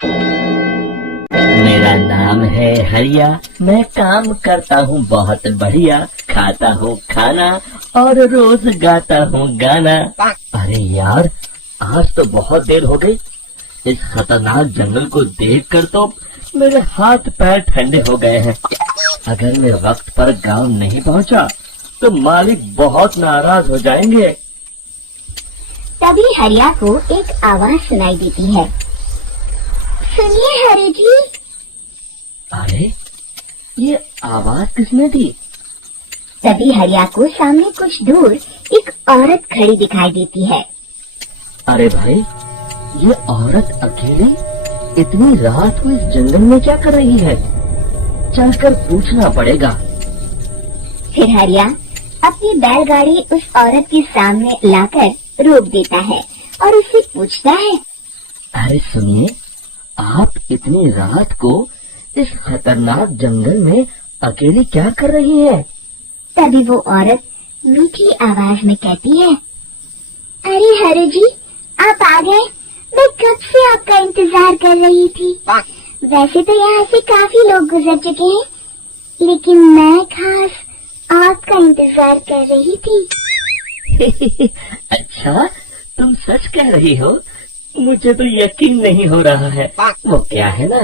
मेरा नाम है हरिया, मैं काम करता हूँ बहुत बढ़िया, खाता हूँ खाना और रोज गाता हूँ गाना। अरे यार, आज तो बहुत देर हो गई। इस खतरनाक जंगल को देखकर तो मेरे हाथ पैर ठंडे हो गए हैं। अगर मैं वक्त पर गांव नहीं पहुंचा तो मालिक बहुत नाराज हो जाएंगे। तभी हरिया को एक आवाज सुनाई देती है। सुनिए हरि जी। अरे, ये आवाज किसने दी? तभी हरिया को सामने कुछ दूर एक औरत खड़ी दिखाई देती है। अरे भाई, ये औरत अकेली इतनी रात को इस जंगल में क्या कर रही है? चलकर पूछना पड़ेगा। फिर हरिया अपनी बैलगाड़ी उस औरत के सामने लाकर रोक देता है और उससे पूछता है। अरे सुनिए, आप इतनी रात को इस खतरनाक जंगल में अकेली क्या कर रही है? तभी वो औरत मीठी आवाज में कहती है। अरे हरि जी, आप आ गए। मैं कब से आपका इंतजार कर रही थी। वैसे तो यहाँ से काफी लोग गुजर चुके हैं, लेकिन मैं खास आपका इंतजार कर रही थी। अच्छा, तुम सच कह रही हो? मुझे तो यकीन नहीं हो रहा है। वो क्या है ना,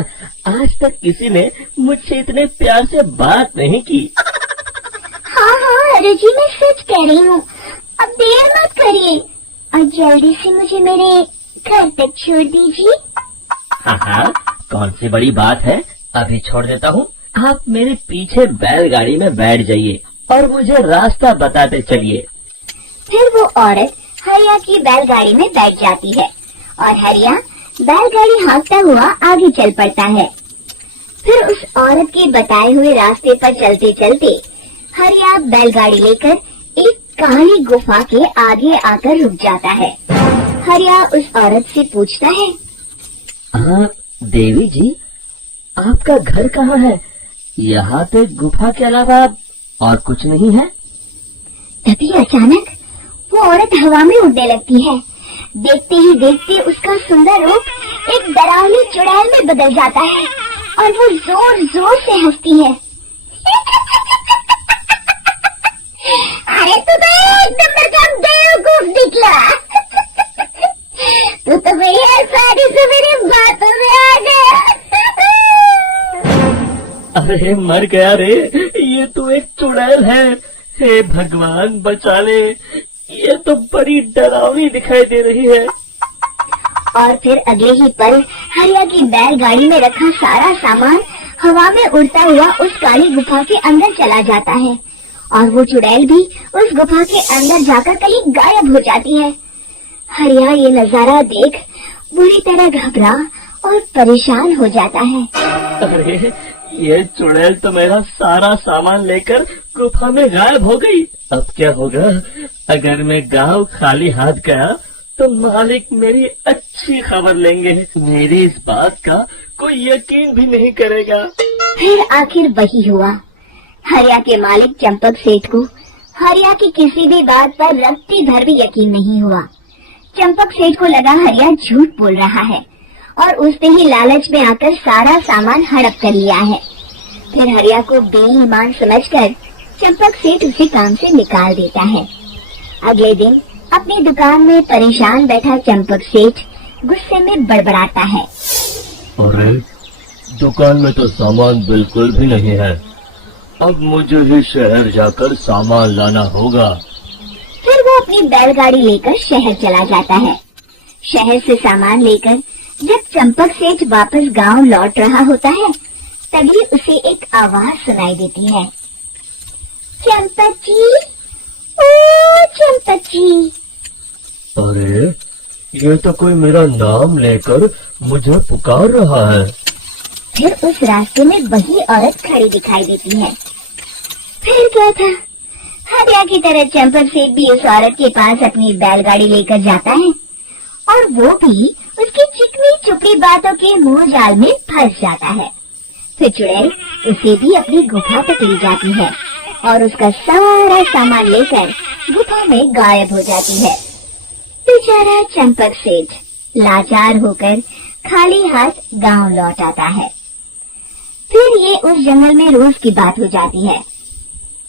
आज तक किसी ने मुझसे इतने प्यार से बात नहीं की। हाँ हाँ हरि जी, मैं सच कह रही हूँ। अब देर मत करिए और जल्दी से मुझे मेरे घर तक छोड़ दीजिए। हाँ, कौन सी बड़ी बात है, अभी छोड़ देता हूँ। आप मेरे पीछे बैलगाड़ी में बैठ जाइए और मुझे रास्ता बताते चलिए। फिर वो औरत हरिया की बैलगाड़ी में बैठ जाती है और हरिया बैलगाड़ी हाँकता हुआ आगे चल पड़ता है। फिर उस औरत के बताए हुए रास्ते पर चलते चलते हरिया बैलगाड़ी लेकर एक काली गुफा के आगे आकर रुक जाता है। हरिया उस औरत से पूछता है। हाँ देवी जी, आपका घर कहाँ है? यहाँ पे गुफा के अलावा और कुछ नहीं है? तभी अचानक वो औरत हवा में उड़ने लगती है। देखते ही देखते उसका सुंदर रूप एक डरावनी चुड़ैल में बदल जाता है और वो जोर जोर से हंसती है। अरे तू तो एक नंबर का बेवकूफ निकला। तू तो भैया सारी सवेरे बातों में आ गया। अरे मर गया रे, ये तो एक चुड़ैल है। हे भगवान बचा ले, ये तो बड़ी डरावनी दिखाई दे रही है। और फिर अगले ही पल हरिया की बैलगाड़ी में रखा सारा सामान हवा में उड़ता हुआ उस काली गुफा के अंदर चला जाता है और वो चुड़ैल भी उस गुफा के अंदर जाकर कहीं गायब हो जाती है। हरिया ये नजारा देख बुरी तरह घबरा और परेशान हो जाता है। अरे, ये चुड़ैल तो मेरा सारा सामान लेकर गुफा में गायब हो गई। अब क्या होगा? अगर मैं गांव खाली हाथ गया तो मालिक मेरी अच्छी खबर लेंगे। मेरी इस बात का कोई यकीन भी नहीं करेगा। फिर आखिर वही हुआ। हरिया के मालिक चंपक सेठ को हरिया की किसी भी बात पर रत्ती भर भी यकीन नहीं हुआ। चंपक सेठ को लगा हरिया झूठ बोल रहा है और उसने ही लालच में आकर सारा सामान हड़प कर लिया है। फिर हरिया को बेईमान समझकर चंपक सेठ उसे काम से निकाल देता है। अगले दिन अपनी दुकान में परेशान बैठा चंपक सेठ गुस्से में बड़बड़ाता है। अरे, दुकान में तो सामान बिल्कुल भी नहीं है। अब मुझे ही शहर जाकर सामान लाना होगा। फिर वो अपनी बैलगाड़ी लेकर शहर चला जाता है। शहर से सामान लेकर जब चंपक सेठ वापस गांव लौट रहा होता है, तभी उसे एक आवाज सुनाई देती है। चंपक जी, ओ चंपक जी। अरे, ये तो कोई मेरा नाम लेकर मुझे पुकार रहा है। फिर उस रास्ते में वही औरत खड़ी दिखाई देती है। फिर क्या था, हरिया की तरह चंपक सेठ भी उस औरत के पास अपनी बैलगाड़ी लेकर जाता है और वो भी उसकी चिकनी चुपड़ी बातों के मुंह जाल में फंस जाता है। फिर चुड़ैल उसे भी अपनी गुफा तक ले जाती है और उसका सारा सामान लेकर गुफा में गायब हो जाती है। बेचारा चंपक सेठ लाचार होकर खाली हाथ गांव लौट आता है। फिर ये उस जंगल में रोज की बात हो जाती है।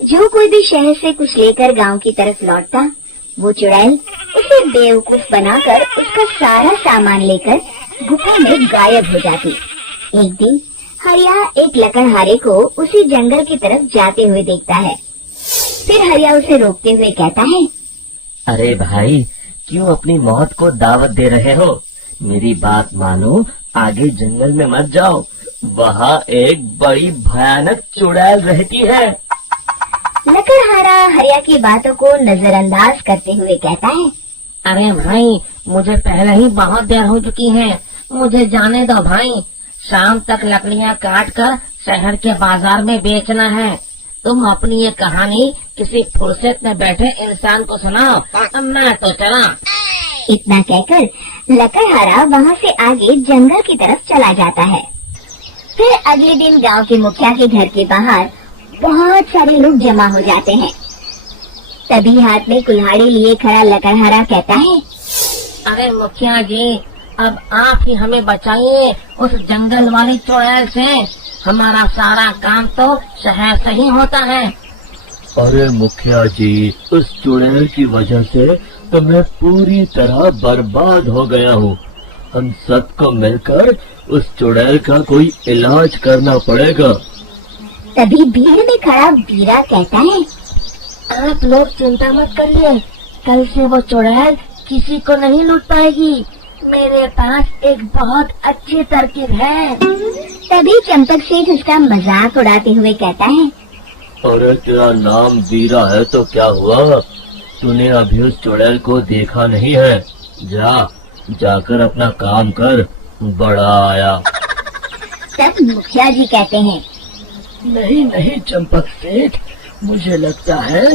जो कोई भी शहर से कुछ लेकर गांव की तरफ लौटता, वो चुड़ैल उसे बेवकूफ बनाकर उसका सारा सामान लेकर गुफा में गायब हो जाती। एक दिन हरिया एक लकड़हारे को उसी जंगल की तरफ जाते हुए देखता है। फिर हरिया उसे रोकते हुए कहता है, अरे भाई, क्यों अपनी मौत को दावत दे रहे हो? मेरी बात मानो, आगे जंगल में मत जाओ, वहाँ एक बड़ी भयानक चुड़ैल रहती है। लकड़हारा हरिया की बातों को नजरअंदाज करते हुए कहता है, अरे भाई, मुझे पहले ही बहुत देर हो चुकी है, मुझे जाने दो भाई। शाम तक लकड़ियाँ काट कर शहर के बाजार में बेचना है। तुम अपनी ये कहानी किसी फुर्सत में बैठे इंसान को सुनाओ, अब मैं तो चला। इतना कहकर लकड़हारा वहाँ से आगे जंगल की तरफ चला जाता है। फिर अगले दिन गांव के मुखिया के घर के बाहर बहुत सारे लोग जमा हो जाते हैं। तभी हाथ में कुल्हाड़ी लिए खड़ा लकड़हारा कहता है, अरे मुखिया जी, अब आप ही हमें बचाइए उस जंगल वाली चुड़ैल से। हमारा सारा काम तो शहर से ही होता है। अरे मुखिया जी, उस चुड़ैल की वजह से तो मैं पूरी तरह बर्बाद हो गया हूँ। हम सबको मिलकर उस चुड़ैल का कोई इलाज करना पड़ेगा। तभी भीड़ में खड़ा वीरा कहता है, आप लोग चिंता मत करिए, कल से वो चुड़ैल किसी को नहीं लूट पाएगी। मेरे पास एक बहुत अच्छी तरकीब है। तभी चंपक सेठ उसका मजाक उड़ाते हुए कहता है, अरे तेरा नाम वीरा है तो क्या हुआ? तूने अभी उस चुड़ैल को देखा नहीं है? जाकर अपना काम कर, बड़ा आया। तब मुखिया जी कहते हैं, नहीं नहीं चंपक सेठ, मुझे लगता है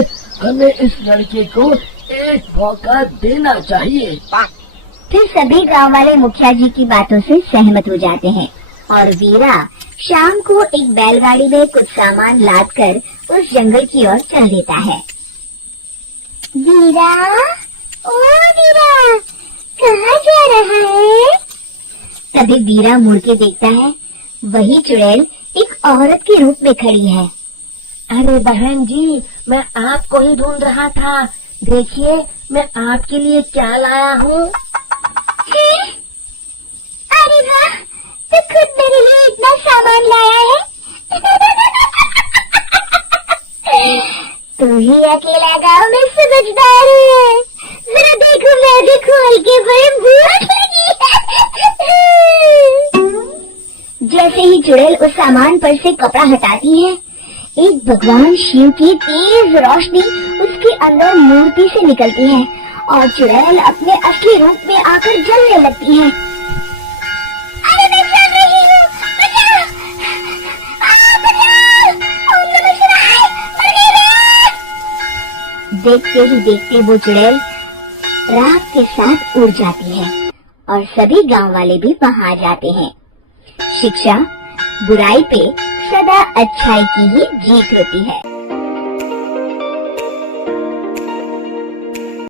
हमें इस लड़के को एक मौका देना चाहिए। फिर सभी गांव वाले मुखिया जी की बातों से सहमत हो जाते हैं और वीरा शाम को एक बैलगाड़ी में कुछ सामान लाद कर उस जंगल की ओर चल देता है। वीरा, ओ वीरा, कहाँ जा रहा है? तभी वीरा मुड़ के देखता है, वही चुड़ैल एक औरत के रूप में खड़ी है। अरे बहन जी, मैं आपको ही ढूंढ रहा था। देखिए, मैं आपके लिए क्या लाया हूँ। अरे वाह, तो खुद मेरे लिए इतना सामान लाया है। तू ही अकेला गाँव में समझदार है। जरा देखो, मैं भी खोल के बड़ी भूख लगी है। जैसे ही चुड़ैल उस सामान पर से कपड़ा हटाती है, एक भगवान शिव की तेज रोशनी उसके अंदर मूर्ति से निकलती है और चुड़ैल अपने असली रूप में आकर जलने लगती है। अरे मैं चल रही हूँ, बचाओ! बचाओ! ओम नमः शिवाय! देखते ही देखते वो चुड़ैल रात के साथ उड़ जाती है और सभी गांव वाले भी वहां जाते हैं। शिक्षा बुराई पे सदा अच्छाई की ही जीत होती है।